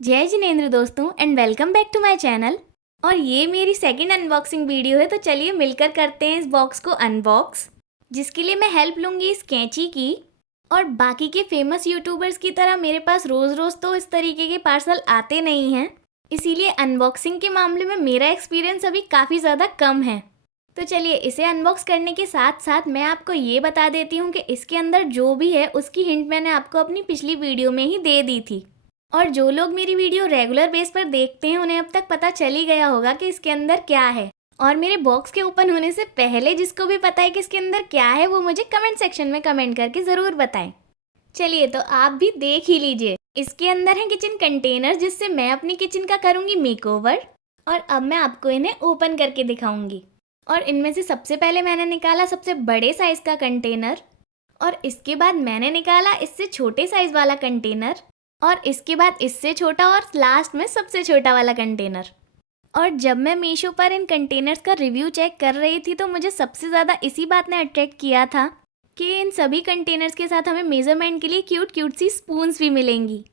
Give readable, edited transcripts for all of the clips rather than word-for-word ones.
जय जिनेंद्र दोस्तों and welcome back to my channel. और ये मेरी सेकंड अनबॉक्सिंग वीडियो है, तो चलिए मिलकर करते हैं इस बॉक्स को अनबॉक्स, जिसके लिए मैं हेल्प लूँगी इस कैंची की। और बाकी के फेमस यूट्यूबर्स की तरह मेरे पास रोज़ रोज़ तो इस तरीके के पार्सल आते नहीं हैं, इसीलिए अनबॉक्सिंग के मामले में मेरा एक्सपीरियंस अभी काफ़ी ज़्यादा कम है। तो चलिए इसे अनबॉक्स करने के साथ साथ मैं आपको ये बता देती हूँ कि इसके अंदर जो भी है उसकी हिंट मैंने आपको अपनी पिछली वीडियो में ही दे दी थी। और जो लोग मेरी वीडियो रेगुलर बेस पर देखते हैं उन्हें अब तक पता चल ही गया होगा कि इसके अंदर क्या है। और मेरे बॉक्स के ओपन होने से पहले जिसको भी पता है कि इसके अंदर क्या है वो मुझे कमेंट सेक्शन में कमेंट करके ज़रूर बताएं। चलिए तो आप भी देख ही लीजिए। इसके अंदर है किचन कंटेनर, जिससे मैं अपनी किचन का करूँगी मेकओवर। और अब मैं आपको इन्हें ओपन करके दिखाऊंगी। और इनमें से सबसे पहले मैंने निकाला सबसे बड़े साइज़ का कंटेनर, और इसके बाद मैंने निकाला इससे छोटे साइज़ वाला कंटेनर, और इसके बाद इससे छोटा, और लास्ट में सबसे छोटा वाला कंटेनर। और जब मैं मीशो पर इन कंटेनर्स का रिव्यू चेक कर रही थी तो मुझे सबसे ज़्यादा इसी बात ने अट्रैक्ट किया था कि इन सभी कंटेनर्स के साथ हमें मेज़रमेंट के लिए क्यूट क्यूट सी स्पून्स भी मिलेंगी।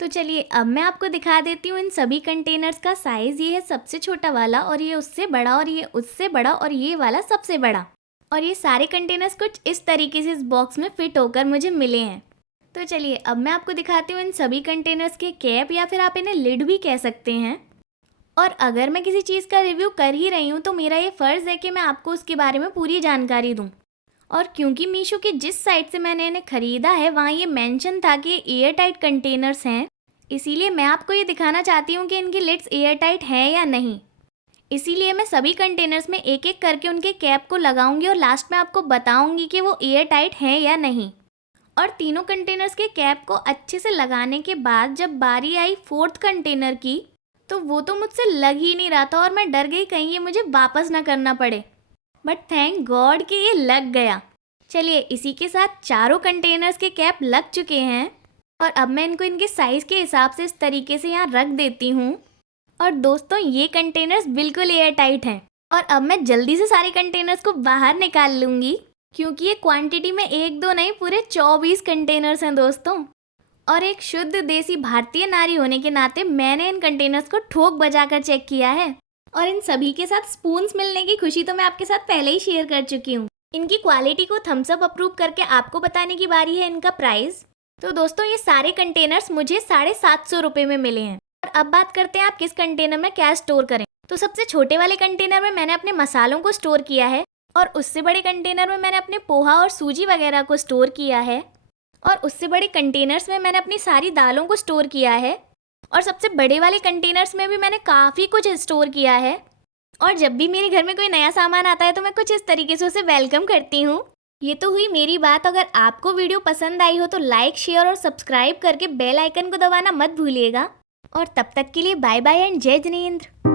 तो चलिए अब मैं आपको दिखा देती हूँ इन सभी कंटेनर्स का साइज़। ये है सबसे छोटा वाला, और ये उससे बड़ा, और ये उससे बड़ा, और ये वाला सबसे बड़ा। और ये सारे कंटेनर्स कुछ इस तरीके से इस बॉक्स में फिट होकर मुझे मिले हैं। तो चलिए अब मैं आपको दिखाती हूँ इन सभी कंटेनर्स के कैप, या फिर आप इन्हें लिड भी कह सकते हैं। और अगर मैं किसी चीज़ का रिव्यू कर ही रही हूँ तो मेरा ये फ़र्ज़ है कि मैं आपको उसके बारे में पूरी जानकारी दूँ। और क्योंकि मीशो की जिस साइट से मैंने इन्हें ख़रीदा है वहाँ ये मेंशन था कि एयर टाइट कंटेनर्स हैं, इसीलिए मैं आपको ये दिखाना चाहती हूँ कि इनकी लिड्स एयर टाइट हैं या नहीं। इसीलिए मैं सभी कंटेनर्स में एक एक करके उनके कैप को लगाऊंगी और लास्ट में आपको बताऊंगी कि वो एयर टाइट हैं या नहीं। और तीनों कंटेनर्स के कैप को अच्छे से लगाने के बाद जब बारी आई फोर्थ कंटेनर की, तो वो तो मुझसे लग ही नहीं रहा था, और मैं डर गई कहीं ये मुझे वापस ना करना पड़े। बट थैंक गॉड कि ये लग गया। चलिए इसी के साथ चारों कंटेनर्स के कैप लग चुके हैं, और अब मैं इनको इनके साइज़ के हिसाब से इस तरीके से यहाँ रख देती हूँ। और दोस्तों ये कंटेनर्स बिल्कुल एयर टाइट हैं। और अब मैं जल्दी से सारे कंटेनर्स को बाहर निकाल लूँगी, क्योंकि ये क्वांटिटी में एक दो नहीं, पूरे 24 कंटेनर्स हैं दोस्तों। और एक शुद्ध देसी भारतीय नारी होने के नाते मैंने इन कंटेनर्स को ठोक बजाकर चेक किया है। और इन सभी के साथ स्पून्स मिलने की खुशी तो मैं आपके साथ पहले ही शेयर कर चुकी हूँ। इनकी क्वालिटी को थम्स अप अप्रूव करके आपको बताने की बारी है इनका प्राइस। तो दोस्तों ये सारे कंटेनर्स मुझे 750 रुपये में मिले हैं। और अब बात करते हैं आप किस कंटेनर में क्या स्टोर करें। तो सबसे छोटे वाले कंटेनर में मैंने अपने मसालों को स्टोर किया है, और उससे बड़े कंटेनर में मैंने अपने पोहा और सूजी वगैरह को स्टोर किया है, और उससे बड़े कंटेनर्स में मैंने अपनी सारी दालों को स्टोर किया है, और सबसे बड़े वाले कंटेनर्स में भी मैंने काफ़ी कुछ स्टोर किया है। और जब भी मेरे घर में कोई नया सामान आता है तो मैं कुछ इस तरीके से उसे वेलकम करती हूँ। ये तो हुई मेरी बात। अगर आपको वीडियो पसंद आई हो तो लाइक, शेयर और सब्सक्राइब करके बेल आइकन को दबाना मत भूलिएगा। और तब तक के लिए बाय बाय एंड जय जिनेंद्र।